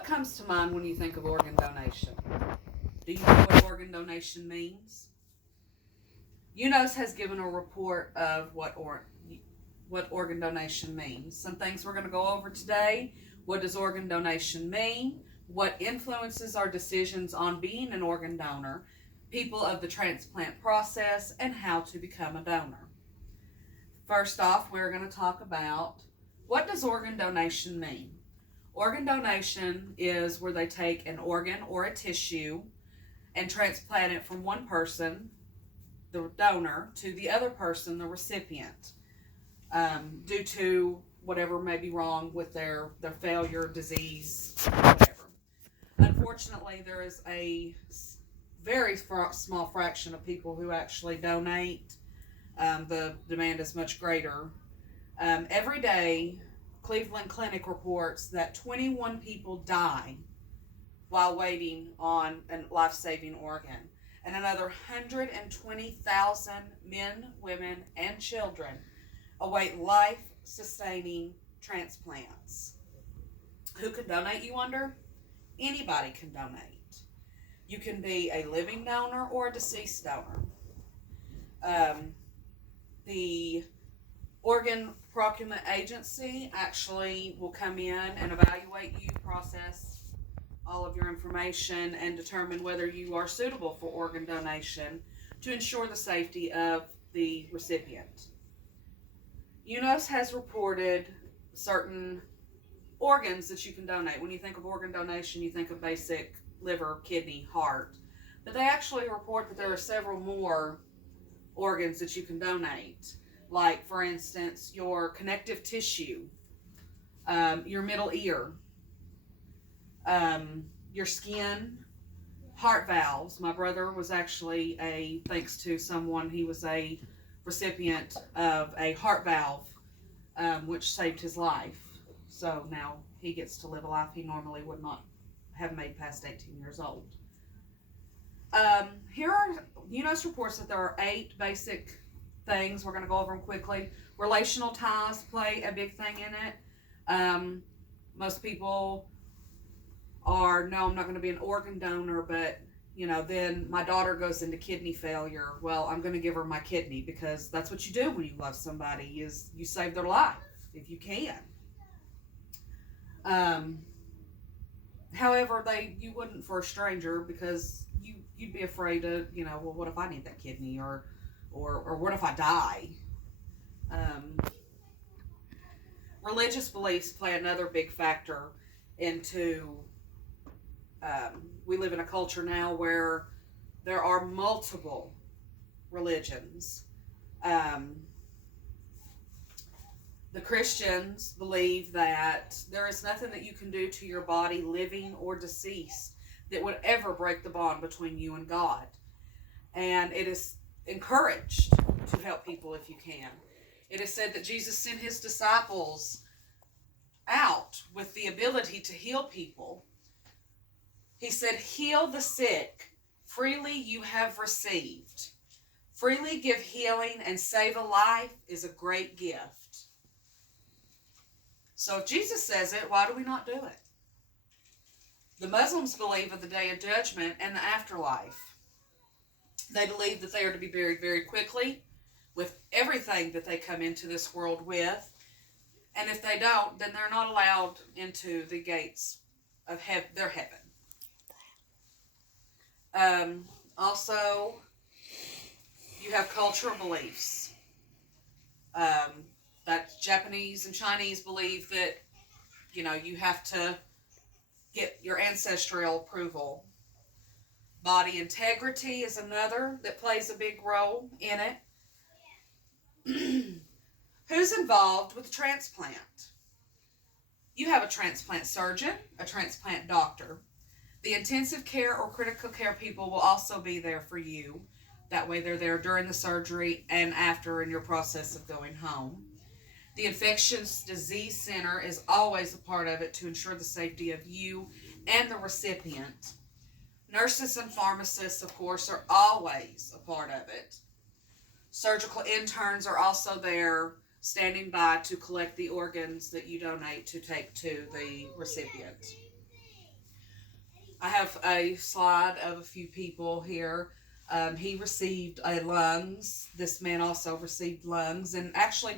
What comes to mind when you think of organ donation? Do you know what organ donation means? UNOS has given a report of what organ donation means. Some things we're going to go over today. What does organ donation mean? What influences our decisions on being an organ donor? People of the transplant process, and how to become a donor. First off, we're going to talk about what does organ donation mean? Organ donation is where they take an organ or a tissue and transplant it from one person, the donor, to the other person, the recipient, due to whatever may be wrong with their failure, disease, whatever. Unfortunately, there is a very small fraction of people who actually donate. The demand is much greater. Every day, Cleveland Clinic reports that 21 people die while waiting on a life-saving organ, and another 120,000 men, women, and children await life-sustaining transplants. Who can donate, you wonder? Anybody can donate. You can be a living donor or a deceased donor. The Organ Procurement Agency actually will come in and evaluate you, process all of your information, and determine whether you are suitable for organ donation to ensure the safety of the recipient. UNOS has reported certain organs that you can donate. When you think of organ donation, you think of basic liver, kidney, heart. But they actually report that there are several more organs that you can donate. Like, for instance, your connective tissue, your middle ear, your skin, heart valves. My brother was actually thanks to someone, he was a recipient of a heart valve, which saved his life. So now he gets to live a life he normally would not have made past 18 years old. Here are UNOS reports that there are 8 basic things. We're going to go over them quickly. Relational ties play a big thing in it. Most people are, no, I'm not going to be an organ donor, but then my daughter goes into kidney failure. Well, I'm going to give her my kidney, because that's what you do when you love somebody, is you save their life if you can. However, you wouldn't for a stranger, because you'd be afraid of, well, what if I need that kidney, or what if I die? Religious beliefs play another big factor into, we live in a culture now where there are multiple religions. The Christians believe that there is nothing that you can do to your body, living or deceased, that would ever break the bond between you and God. And it is encouraged to help people if you can. It is said that Jesus sent his disciples out with the ability to heal people. He said, "Heal the sick. Freely you have received. Freely give healing and save a life is a great gift." So if Jesus says it, why do we not do it? The Muslims believe in the Day of Judgment and the afterlife. They believe that they are to be buried very quickly with everything that they come into this world with. And if they don't, then they're not allowed into the gates of their heaven. Also, you have cultural beliefs. That Japanese and Chinese believe that, you have to get your ancestral approval. Body integrity is another that plays a big role in it. Who's involved with transplant? You have a transplant surgeon, a transplant doctor. The intensive care or critical care people will also be there for you. That way they're there during the surgery and after in your process of going home. The Infectious Disease Center is always a part of it to ensure the safety of you and the recipient. Nurses and pharmacists, of course, are always a part of it. Surgical interns are also there, standing by to collect the organs that you donate to take to the recipient. I have a slide of a few people here. He received a lungs. This man also received lungs, and actually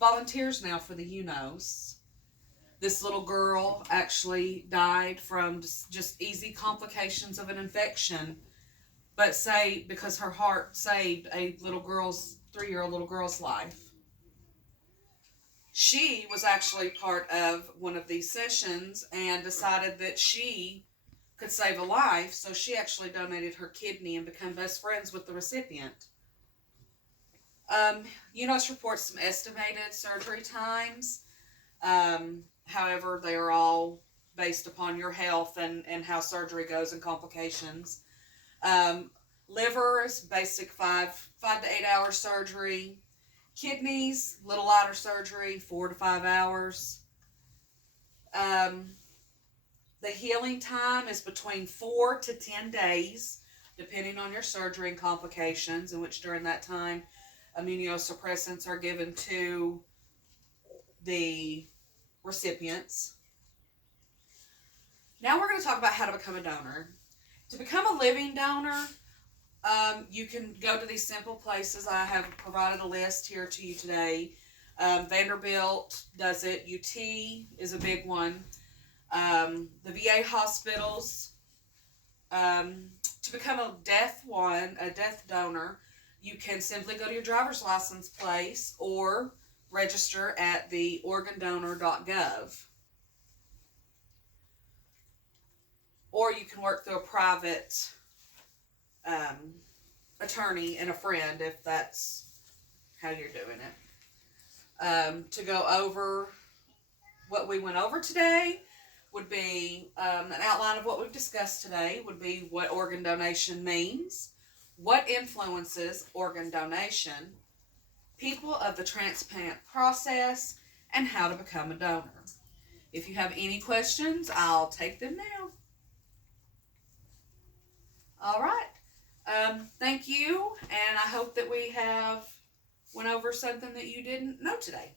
volunteers now for the UNOS. This little girl actually died from just easy complications of an infection, but say because her heart saved a 3-year-old little girl's life. She was actually part of one of these sessions and decided that she could save a life, so she actually donated her kidney and became best friends with the recipient. UNOS reports some estimated surgery times. However, they are all based upon your health and how surgery goes and complications. Liver is basic 5 to 8 hour surgery. Kidneys, little lighter surgery, 4 to 5 hours. The healing time is between 4 to 10 days, depending on your surgery and complications, in which during that time, immunosuppressants are given to the recipients. Now we're going to talk about how to become a donor. To become a living donor, you can go to these simple places. I have provided a list here to you today. Vanderbilt does it. UT is a big one. The VA hospitals. To become a death donor, you can simply go to your driver's license place or register at the organdonor.gov. Or you can work through a private attorney and a friend if that's how you're doing it. To go over what we went over today would be an outline of what we've discussed today would be what organ donation means, what influences organ donation, people of the transplant process, and how to become a donor. If you have any questions, I'll take them now. All right. Thank you, and I hope that we have went over something that you didn't know today.